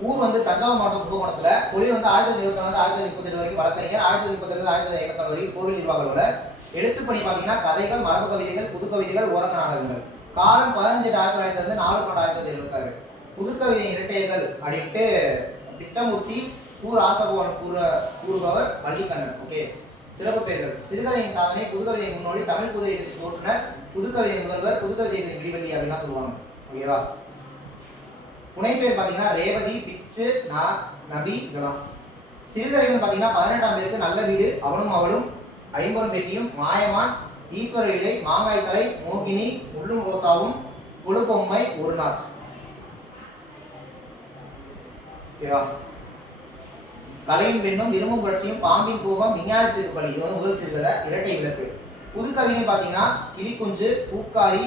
ஊர் வந்து தஞ்சாவூர் மாவட்டம் கும்பகோணத்துல. தொழில் வந்து 1924 1938 வரைக்கும் வழக்கறிஞர். 1932 1954 வரைக்கும் கோவில் நிர்வாக அலுவலர். எழுத்துப்பணி பார்த்தீங்கன்னா கதைகள், மரபு கவிதைகள், புது கவிதைகள், ஓரங்க நாடகங்கள். காலம் 15/1900 4/1976. புதுக்கவிதை இரட்டையர்கள் அப்படின்ட்டு பிச்சமூர்த்தி, கூர் ஆசகோவன் கூறுபவர் வள்ளிக்கண்ணன். ஓகே. சிறப்பு பெயர்கள்: சிறுகதையின் சாதனை, புதுக்கவிதையின் முன்னோடி, தமிழ் புது இயக்கத்தின் தோற்றுனர், புதுக்கவிதை முதல்வர், புதுக்கவிதை இயக்கத்தின் விடிவெள்ளி அப்படின்னா சொல்லுவாங்க. ஓகேவா? புனை பேர் பார்த்தீங்கன்னா ரேவதி, பிச்சு, நபி. இதெல்லாம் சிறுகதைகள் பார்த்தீங்கன்னா 18ஆம் பேருக்கு நல்ல வீடு, அவனும் அவளும், ஐம்பொரும் பெட்டியும், மாயமான், ஈஸ்வர வீடை, மாங்காய் தலை, மோகினி, முள்ளும் ரோசாவும், கொழுப்பொம்மை, ஒரு நாள். ஓகேவா? கலையும் பெண்ணும், விரும்பும் புரட்சியும், பாம்பின் கோபம், விஞ்ஞானத்திற்கு பலி. இது வந்து முதல் சிறுகதை. இரட்டை விளக்கு. புதுக்கவிதை பார்த்தீங்கன்னா கிளிக்குஞ்சு, பூக்காரி,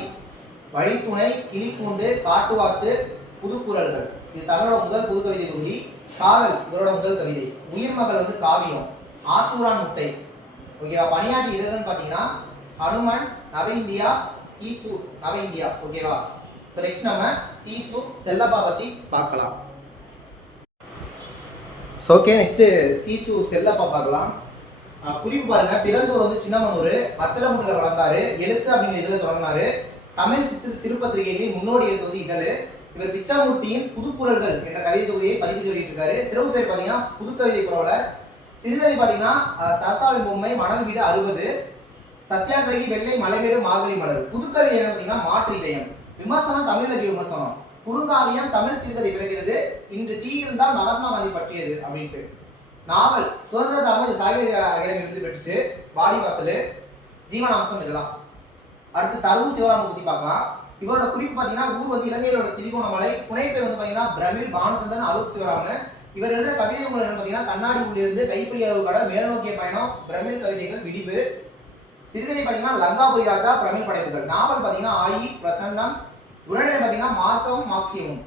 வழித்துணை, கிளிக்கூண்டு, காட்டுவாத்து, புதுக்குறள்கள். இது தமிழோட முதல் புதுக்கவிதை தொகுதி. காதல் இவரோட முதல் கவிதை. உயிர்மகள் வந்து காவியம். ஆத்தூரான் முட்டை. ஓகேவா? பணியாற்றி இதழ்னு பார்த்தீங்கன்னா ஹனுமன், நவ இந்தியா, சீசு, நவ இந்தியா. ஓகேவா? ஸோ நெக்ஸ்ட் நம்ம சீசு செல்லப்பா பற்றி பார்க்கலாம். ஸோ ஓகே, நெக்ஸ்ட் சீசு செல்லப்பா பார்க்கலாம். குறிப்பு பாருங்க, பிறந்தூர் வந்து சின்னமனூர், வத்தலமுட்டில் வளர்ந்தாரு, எழுத்து அப்படிங்கிற இதில் தொடங்கினாரு. தமிழ் சிறு பத்திரிகைகளின் முன்னோடி எழுத்து வந்து இதழ். இவர் பிச்சாமூர்த்தியின் புதுக்குறள்கள் என்ற கவிதை தொகுதியை பதிவு சொல்லிட்டு இருக்காரு. சிறப்பு பேர் பார்த்தீங்கன்னா புதுக்கவிதை புரவலர். சிறுகதை பார்த்தீங்கன்னா சசாவின் பொம்மை, மணல் வீடு 60, சத்தியாகிரகி, வெள்ளை மலைமேடு, மார்கழி மலர். புதுக்கவிதை என்ன பார்த்தீங்கன்னா மாற்று இதயம். விமர்சனம் தமிழ் இலக்கிய விமர்சனம். குறுங்காவியம் தமிழ் சிறுகதை பிறக்கிறது, இன்று தீ இருந்தால் மகாத்மா காந்தி பற்றியது அப்படின்ட்டு. நாவல் சுதந்திர தாம சாகித்ய அகாடமி விருது பெற்றுச்சு. வாடிவாசல், ஜீவனாம்சம் இதெல்லாம். அடுத்து தருவு சிவராம பத்தி பார்க்கலாம். இவரோட குறிப்பு பார்த்தீங்கன்னா ஊர் வந்து இலங்கையோட திரிகோணமலை. புனைப்பெயர் வந்து பார்த்தீங்கன்னா பிரமிழ், பானுசந்தன், அலோக் சிவராம. இவர் எழுதின கவிதை என்ன பார்த்தீங்கன்னா கண்ணாடி உள்ளிருந்து கைப்பிடி அளவு கடல், மேல் நோக்கிய பயணம், பிரமிழ் கவிதைகள், விடிவு. சிறுகதை பார்த்தீங்கன்னா லங்காபுரி ராஜா, பிரமிழ் படைப்புகள். நாவல் பார்த்தீங்கன்னா ஆயி, பிரசன்னம். உரைநடை பார்த்தீங்கன்னா மார்க்கவும் மார்க்சியமும்.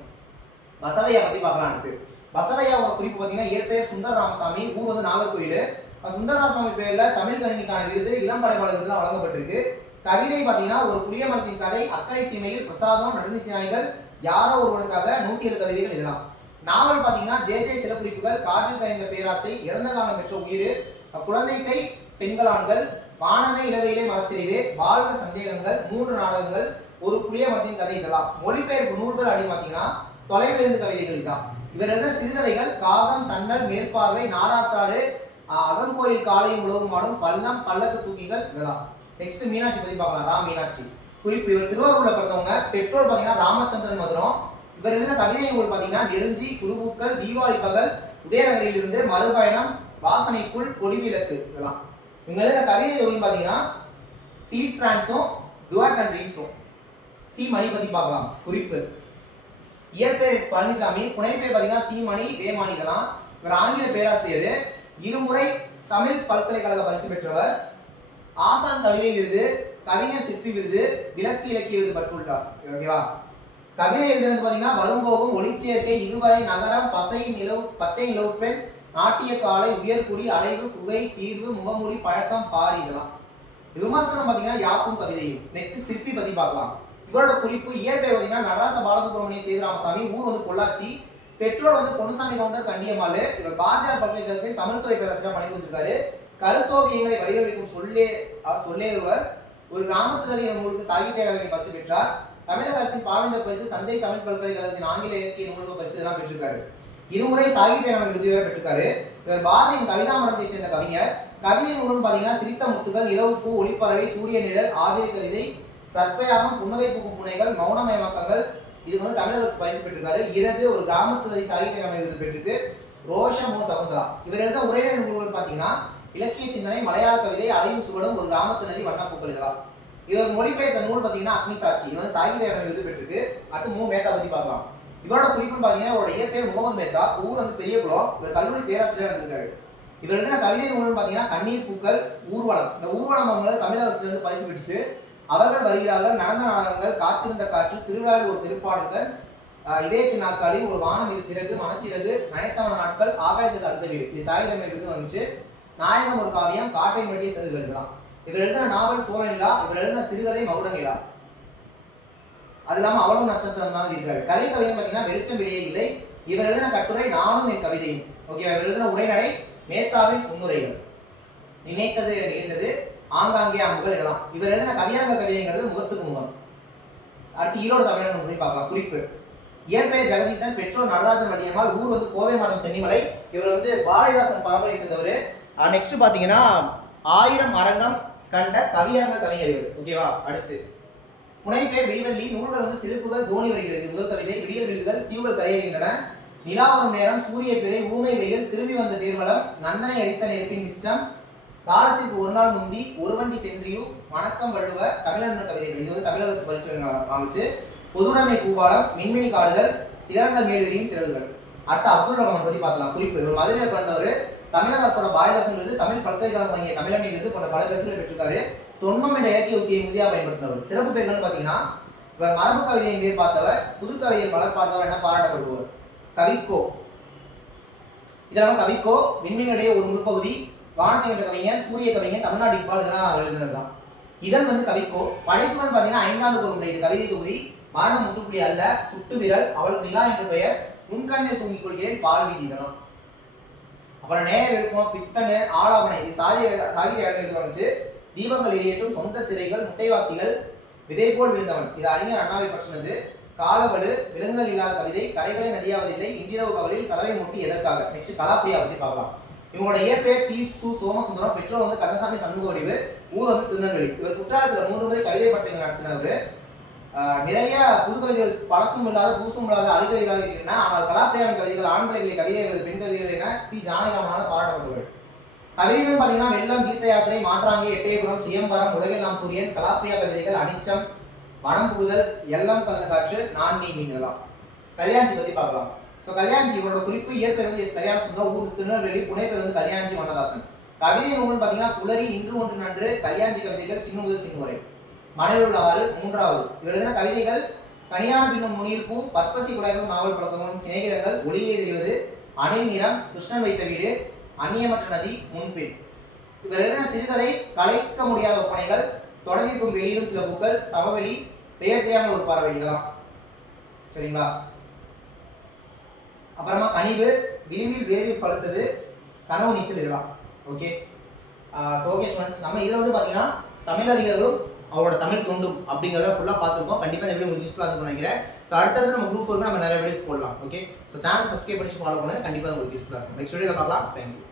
பசவையா பத்தி பார்க்கலாம். அடுத்து பசவையாவோட குறிப்பு பார்த்தீங்கன்னா இயற்பெயர் சுந்தர ராமசாமி, ஊர் வந்து நாகர்கோயில். சுந்தர ராமசாமி பேர்ல தமிழ் கவிஞருக்கான விருது, இளம் படைப்பாளர் விருதுலாம் வழங்கப்பட்டிருக்கு. கவிதை பார்த்தீங்கன்னா ஒரு புளிய மரத்தின் கதை, அக்கறை சீமையில், பிரசாதம், நடுநிசி நாய்கள், யாரோ ஒருவனுக்காக, 107 கவிதைகள் இதெல்லாம். நாவல் பார்த்தீங்கன்னா ஜே சில குறிப்புகள், காற்றில் கரைந்த பேராசை, இறந்த காலம் பெற்ற உயிர், குழந்தை கை, பெண்களான்கள், வானமே இளவையிலே மரச்சரிவே, வாழ்க சந்தேகங்கள், 3 நாடகங்கள், ஒரு புளிய மரத்தின் கதை இதெல்லாம். மொழிபெயர்ப்பு நூல்கள் அப்படின்னு பார்த்தீங்கன்னா தொலைவிலிருந்து கவிதைகள் தான். இவர் எழுத சிறுகதைகள் காகம், சன்னல், மேற்பார்வை, நாடாசாறு, அகங்கோயில் காலையும் உலகம் ஆடும், பள்ளம், பல்லக்கு தூக்கிகள் இதெல்லாம். நெக்ஸ்ட் மீனாட்சி பத்தி பார்க்கலாம். ரா மீனாட்சி குறிப்பு. இவர் திருவாரூர்ல பிறந்தவங்க. பெற்றோர் பார்த்தீங்கன்னா ராமச்சந்திரன் மதுரம். இவர் எழுதின கவிதை நூல் பார்த்தீங்கன்னா நெருஞ்சி, சுடுபூக்கள், தீபாவளி பகல், உதயநகரில் இருந்து, மறுபயணம், வாசனைக்குள், கொடிவிளக்கு இதெல்லாம். இவங்க எழுதின கவிதை தொகுதி பார்த்தீங்கன்னா சீட் பிரான்ஸும், டுவாட் அண்ட் ட்ரீம்ஸும். சி மணி பத்தி பார்க்கலாம். குறிப்பு இயற்பெயர் எஸ் பழனிசாமி, புனைப்பெயர் பார்த்தீங்கன்னா சி மணி, வேமானி இதெல்லாம். இவர் ஆங்கில பேராசிரியர், இருமுறை தமிழ் பல்கலைக்கழக பரிசு பெற்றவர், ஆசான் கவிதை விருது, கவிஞர் சிற்பி விருது, விளக்கு இலக்கிய விருது பெற்றுள்ளார். ஓகேவா. கவிதை எழுதுறது பார்த்தீங்கன்னா வரும்போகும், ஒளிச்சேர்க்கை, இதுவரை, நகரம், பச்சை நிலவு பெண், நாட்டிய காலை, உயர்குடி, அலைவு, குகை, தீர்வு, முகமூடி, பழக்கம், பாரி இதெல்லாம். விமர்சனம் பார்த்தீங்கன்னா யாப்பும் கவிதையும். நெக்ஸ்ட் சிற்பி பத்தி பார்க்கலாம். இவரோட குறிப்பு இயற்பெயர் பார்த்தீங்கன்னா நடராச பாலசுப்ரமணிய சேதுராமசாமி, ஊர் வந்து பொள்ளாச்சி. பெற்றோர் வந்து பொன்னுசாமி கவுண்டர், கண்டியம்மாள். இவர் பாரதியார் பல்கலைக்கழகத்தில் தமிழ்துறை பேராசிரியர் பணிபுரிஞ்சிருக்காரு. கருத்தோவியங்களை வடிவமைக்கும் சொல்லேவர். ஒரு கிராமத்துறை நூலுக்கு சாகித்ய அகாடமி பரிசு பெற்றார். தமிழக அரசின் பாவேந்தர் பரிசு, தஞ்சை தமிழ் பல்கலைக்கழகத்தின் ஆங்கில இலக்கிய நூலக பரிசு எல்லாம் பெற்றிருக்காரு. இருமுறை சாகித்ய அகாடமி விருது வேற பெற்றிருக்காரு. இவர் பாரதியின் கவிதா மடத்தை சேர்ந்த கவிஞர். கவிதை நூலும் பார்த்தீங்கன்னா சிரித்த முத்துகள், நிலவுப்பூ, ஒளிப்பறவை, சூரிய நிழல், ஆதிர கவிதை, சர்ப்பயாகம், புன்னகை பூக்கும் புனைகள், மௌனமயமாக்கங்கள். இது வந்து தமிழக அரசு பரிசு பெற்றிருக்காரு. இறகு ஒரு கிராமத்துறை சாகித்ய அகாடமி விருது பெற்றிருக்கு. ரோஷமோ சகுந்தலா. இவர் எழுத உரைநடை நூல்கள் பார்த்தீங்கன்னா இலக்கிய சிந்தனை, மலையாள கவிதை, அலையும் சுவடும், ஒரு கிராமத்து நதி, வண்ணப்பூக்கள் இதெல்லாம். இவர் மொழிபெயர்த்த நூல் பார்த்தீங்கன்னா அக்னி சாட்சி. இது வந்து சாகித்ய அகாடமி விருது பெற்றிருக்கு. அடுத்து மூ மேத்தா பத்தி பார்க்கலாம். இவரோட குறிப்புன்னு பார்த்தீங்கன்னா இவரோட இயற்பெயர் முகமது மேத்தா, ஊர் வந்து பெரியகுளம். இவர் கல்லூரி பேராசிரியர் இருந்திருக்காரு. இவர் எழுதின கவிதை நூல்னு பார்த்தீங்கன்னா கண்ணீர் பூக்கள், ஊர்வலம். இந்த ஊர்வலம் அவங்க தமிழக அரசுல இருந்து பரிசு பெற்றுச்சு. அவர்கள் வருகிறார்கள், நடந்த நாடகங்கள், காத்திருந்த காற்று, திருவிழாவில் ஒரு திருப்பாடல்கள், இதயத்தின் நாட்காலி, ஒரு வானம் இரு சிறகு, மனச்சிறகு, நினைத்தவன நாட்கள், ஆகாயத்துக்கு அடுத்த வீடு. இது சாகித்ய விருது வந்துச்சு. நாயகம் ஒரு காவியம், காட்டை மட்டிய சிறுகள் தான். இவர் எழுதின நாவல் சோழநிலா. இவர் எழுதின சிறுகதை மகுடநிலா. அது இல்லாம அவ்வளவு நட்சத்திரம் தான் இருக்காரு. கலை கவிதை பார்த்தீங்கன்னா வெளிச்சம் வெளியே இல்லை. இவர் எழுதின கட்டுரை நானும் என் கவிதையும். ஓகே. இவர் எழுதின உரைநடை மேத்தாவின் முன்னுரைகள், நினைத்தது நிகழ்ந்தது, ஆங்காங்கே அம்புகள் இதெல்லாம். இவர் எழுதின கவியரங்க கவிதைங்கிறது முகத்துக்கு முகம். அடுத்து ஈரோடு தமிழன் பத்தி பார்க்கலாம். குறிப்பு இயற்பெயர் ஜெகதீசன், பெற்றோர் நடராஜன் வள்ளியம்மாள், ஊர் வந்து கோவை மாவட்டம் சென்னிமலை. இவர் வந்து பாரதிதாசன் பரம்பரை சேர்ந்தவர். நெக்ஸ்ட் பாத்தீங்கன்னா 1000 அரங்கம் கண்ட கவியரங்க கவிஞர் இவர். ஓகேவா. அடுத்து புனைப்பெயர் விடிவெள்ளி, நூல்கள் வந்து சிறப்புகள், தோணி வருகிறது, முதல் கவிதை, விடியல் விழுதுகள், தீவுகள் கரையேறுகின்றன, நிலாவரும் நேரம், சூரிய பிறை, ஊமை வெயில், திரும்பி வந்த தேர்வலம், நந்தனை அரித்த நெருப்பின் மிச்சம், காலத்திற்கு ஒரு நாள் முந்தி, ஒரு வண்டி சென்றியு, வணக்கம் வள்ளுவ, தமிழன் கவிதைகள். இது வந்து தமிழக அரசு பரிசு வாங்குச்சு. பொதுநன்மை பூபாலம், மின்மினி காடுகள், சிகரங்கள் மேல்வெளியும் சிறகுகள். அடுத்த அப்துல் ரஹ்மான் பத்தி பார்க்கலாம். குறிப்பு இவர் மதுரையில் பிறந்தவர். தமிழக அரசோட பாரதிதாசன் விருது, தமிழ் பல்கலைக்கழகம் வழங்கிய தமிழனை விருது போன்ற பல பரிசுகளை பெற்றிருக்காரு. தொன்மம் என்ற இலக்கிய உத்தியை மிகுதியாக பயன்படுத்தினவர். சிறப்பு பேர்கள் பார்த்தீங்கன்னா இவர் மரபு கவிதையின் பேர் பார்த்தவர், புது கவிதையை பலர் பார்த்தவர் என பாராட்டப்படுவார். கவிக்கோ. இதெல்லாம் கவிக்கோ, விண்மீனுடைய ஒரு முற்பகுதி, வானத்தை என்ற கவிஞர், சூரிய கவிஞர், தமிழ்நாடு இப்பால் இதெல்லாம் எழுதுனதுதான். இதன் வந்து கவிக்கோ. படைப்புகள் பார்த்தீங்கன்னா 5ஆண்டுக்கு ஒரு முறை. இது கவிதை தொகுதி. மரணம் முட்டுப்புள்ளி அல்ல, சுட்டு விரல், அவளுக்கு நிலா என்று பெயர், முன்கண்ணில் தூங்கிக் கொள்கிறேன், பால் வீதி இதெல்லாம். அப்புறம் நேய விருப்பம், பித்தனு, ஆலாபனை இது சாகித்ய இடத்துல வந்துச்சு. தீபங்கள் எரியட்டும், சொந்த சிறைகள், முட்டைவாசிகள், விதை போல் விழுந்தவன் இது அறிஞர் அண்ணாவை பற்றினது. காலவடு, விலங்குகள் இல்லாத கவிதை, கரைகளை நதியாவதில்லை, இன்றிரவு பகலில் சலவை மூட்டி எதற்காக. நெக்ஸ்ட் கலாப்பிரியா பத்தி பார்க்கலாம். இவங்களோட இயற்பெயர் டி. சு. சோமசுந்தரம், பெற்றோர் வந்து கந்தசாமி சண்முக வடிவு, ஊர் வந்து திருநெல்வேலி. இவர் குற்றாலத்துல 3 முறை கவிதை பட்டங்கள் நடத்தினவர். நிறைய புது கவிதைகள் பழசும் இல்லாத பூசும் இல்லாத அழிகவிதாக இருக்கின்றன. ஆனால் கலாப்பிரியாவின் கவிதைகள் ஆண் பிள்ளைகளை கவிதை எழுது பெண் கவிதைகள் என தி. ஜானகிராமனால் பாராட்டப்பட்டவர். கவிதைகள் பார்த்தீங்கன்னா வெள்ளம், தீர்த்த யாத்திரை, மாற்றாங்கி, எட்டயபுரம், சுயம்பரம், உலகெல்லாம் சூரியன். கலாப்பிரியா கவிதைகள் அனிச்சம், வனம் புகுதல், எல்லாம் கலந்த காற்று, நான் நீ மீனலாம். கல்யாண்ஜி பத்தி பார்க்கலாம். ஸோ கல்யாண்ஜி இவரோட குறிப்பு இயற்பெயர் வந்து எஸ். கல்யாண சுந்தரம், ஊர் திருநெல்வேலி, புனைப்பெயர் வந்து கல்யாண்ஜி வண்ணதாசன். கவிதை நூல்னு பார்த்தீங்கன்னா குளறி, இன்று ஒன்று நன்று, கல்யாண்ஜி கவிதைகள், சின்ன முதல் சின்ன வரை. மனைவில் உள்ள 6 3வது. இவர் எழுதின கவிதைகள் கனியான பின்னும் முனீர் பூ, பற்பசி குடைகளும், நாவல் பழக்கங்களும், சிநேகிதங்கள், ஒளியை தெரிவது, அணில் நிறம், கிருஷ்ணன் வைத்த வீடு, அந்நியமற்ற நதி, முன்பின். இவர் எழுதின சிறுகதை கலைக்க முடியாத ஒப்பனைகள், தொடர்ந்திருக்கும் வெளியிலும் சில பூக்கள், சமவெளி, பெயர் தெரியாமல் ஒரு பறவை இதெல்லாம் சரிங்களா. அப்புறமா கனிவு, விளிம்பில் வேறு பழுத்தது, கனவு நீச்சல் இதெல்லாம் ஓகே. ஓகே ஸ்டூடெண்ட்ஸ், நம்ம இதில் வந்து பார்த்தீங்கன்னா தமிழறிஞர்களும் அவரோட தமிழ் தொண்டும் அப்படிங்கிறத ஃபுல்லாக பார்த்துருக்கோம். கண்டிப்பாக இந்த வீடியோ உங்களுக்கு யூஸ்ஃபுல்லாக இருக்கும்னு நினைக்கிறேன். ஸோ அடுத்தது நம்ம குரூப் 4 நம்ம நிறைய வீடியோஸ் போடலாம். ஓகே, ஸோ சேனல் சப்ஸ்கிரைப் பண்ணி ஃபாலோ பண்ணுங்க. கண்டிப்பாக உங்களுக்கு யூஸ்ஃபுல்லாக இருக்கும். நெக்ஸ்ட் வீடியோவில் பார்க்கலாம். தேங்க்யூ.